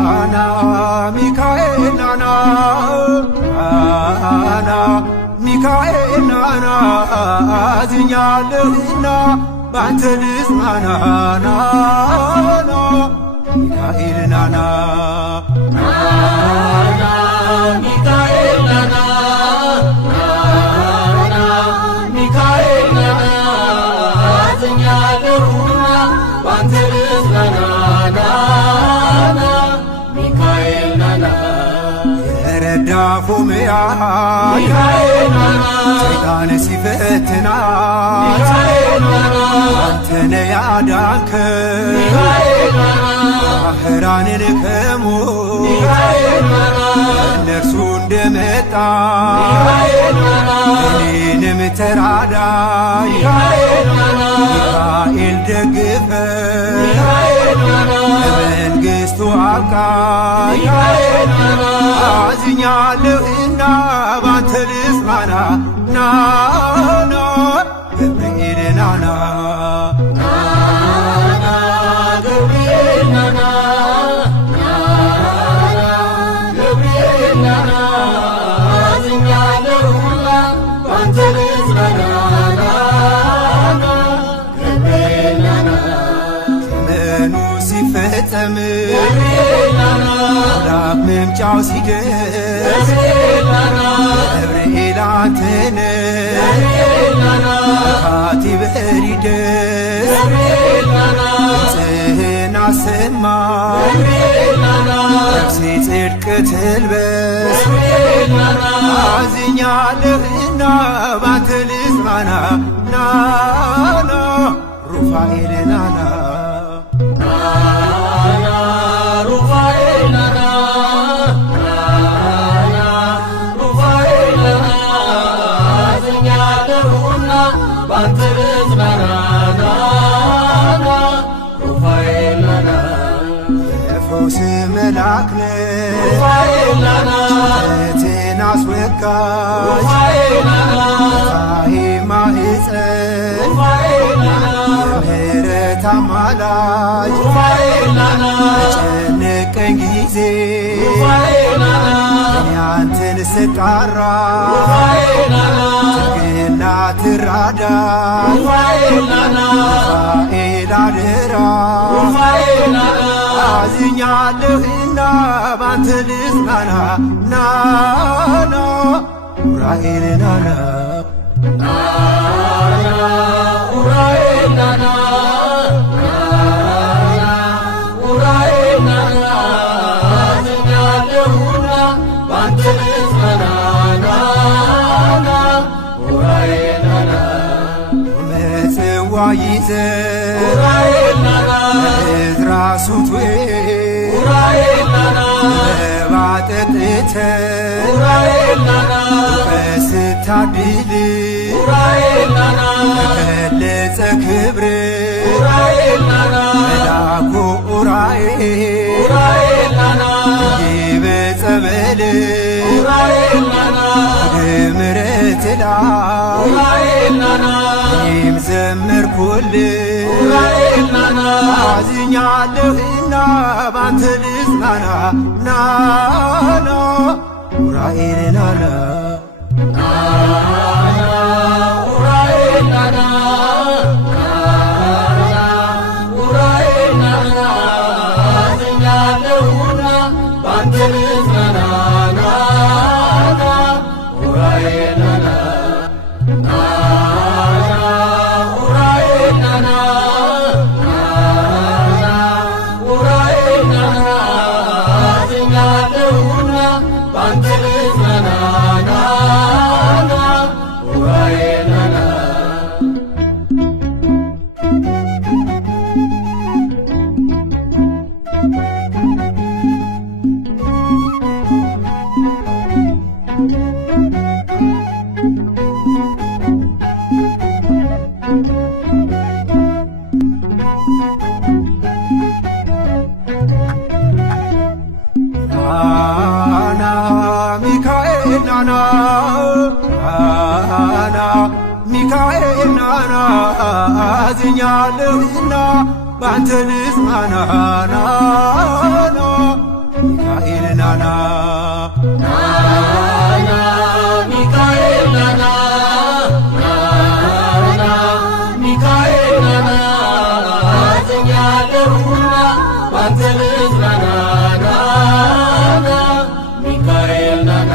ናና ሚካኤል ናና ናና ሚካኤል ናና አዝኛለሁና ባንተ ልጽናና ናና ሚካኤል ናና ናና ሚካኤል ናና ናና ሚካኤል ናና አዝኛለሁና ባንተ ልጽናና ናና ሚካኤል ናና የረዳፉ ምያ ሚካኤል ናና ሰይጣን ሲፈትናት ሚካኤል ናና አንተነ ያዳንከን ሚካኤል ናና ባህራንን ከሞት ሚካኤል ናና እነርሱ እንደመጣ ሚካኤል ናና እኔንም ተራዳኝ ሚካኤል ናና ሚካኤል ደግፈኝ ሚካኤል ናና ለመንግሥቱ አብቃኝ ሚካኤል ናና አዝኛለሁና ባንተ ልጽናና ናና ገብርኤል ናና ናና ገብርኤል ናና ናና ገብርኤል ናና አዝኛለሁና ባንተ ልጽናና ናና ገብርኤል ናና ዘመኑ ሲፈጸም ገብርኤል ናና አምላክ መምጫው ሲደርስ ገብርኤል ናና ገብርኤል አንተነ ገብርኤል ናና ካቲ በሪደስ ገብርኤል ናና ድምፅህን አሰማ ገብርኤል ናና ነፍሴ ጽድቅ ትልበስ ገብርኤል ናና አዝኛለሁና ባንተ ልጽናና ናና ሩፋኤል ናና ናና ሩፋኤል ናና ናና ሩፋኤል ናና አዝኛለሁና ባንተ ልጽናና ናና ሩፋኤል ናና የፈውስ መልአክ ነህ ሩፋኤል ናና ጭንቀትን አስወጋጅ ሩፋኤል ናና ፋሄ ማህፀን ሩፋኤል ናና የምህረት አማላጅ ሩፋኤል ናና በጨነቀኝ ጊዜ ሩፋኤል ናና እኔ አንተን ስጣራ ሩፋኤል ናና ትግና ትራዳ ሩፋኤል ናና ሩፋኤል አደራ ሩፋኤል ናና አዝኛለሁና ባንተ ልጽናና ናና ኡራኤል ናና ናና ኡራኤል ናና ናና ኡራኤል ናና አዝኛለሁና ባንተ ልጽናና ናና ኡራኤል ናና መጽዋ ይዘህ ኡራኤል ናና ለዕዝራ ሱቱኤል ኡራኤል ናና መባ ጠጥተህ ኡራኤል ናና በስታድል ኡራኤል ናና ተገለጸ ክብር ኡራኤል ናና መላኩ ኡራኤል ኡራኤል ናና ይበጸበል ኡራኤል ናና ወደ ምሕረት ላይ ኡራኤል ናና እኔም ዘመርኩልህ ኡራኤል ናና አዝኛለሁና ባንተ ልጽናና ናና ኡራኤል ናና ናና ኡራኤል ናና ናና ኡራኤል ናና አዝኛለሁና ባንተ ልጽናና ናና ኡራኤል ናና ናና ኡራኤል ናና ናና ኡራኤል ናና አዝኛለሁና ባንተ ልጽናና ናና ኡራኤል ናና ናና ሚካኤል ናና ናና ሚካኤል ናና አዝኛለሁና ባንተ ልጽናና ናና ሚካኤል ናና ናና ሚካኤል ናና ናና ሚካኤል ናና አዝኛለሁና ባንተ ልጽናና ናና ሚካኤል ናና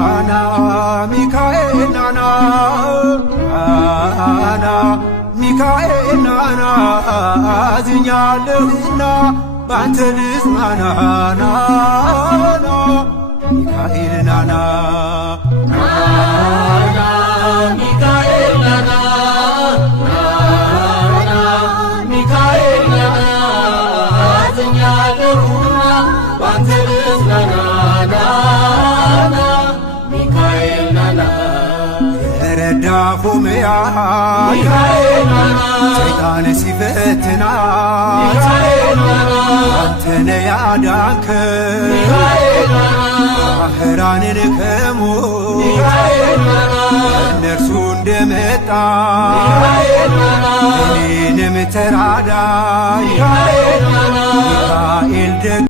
ናና ሚካኤል ናና ናና ሚካኤል ናና አዝኛለሁና ባንተ ልጽናና ናና ሚካኤል ናና ናና ሚካኤል ናና ናና ሚካኤል ናና አዝኛለሁና ባንተ ልጽናና ናና ሚካኤል ናና የረዳፉ ምያ ሚካኤል ናና ሰይጣን ሲፈትና አንተነ ያዳንከን ሚካኤል ናና ባህራንን ከሞት ሚካኤል ናና እነርሱ እንደመጣ ሚካኤል ናና እኔንም ተራዳኝ ሚካኤል ናና ሚካኤል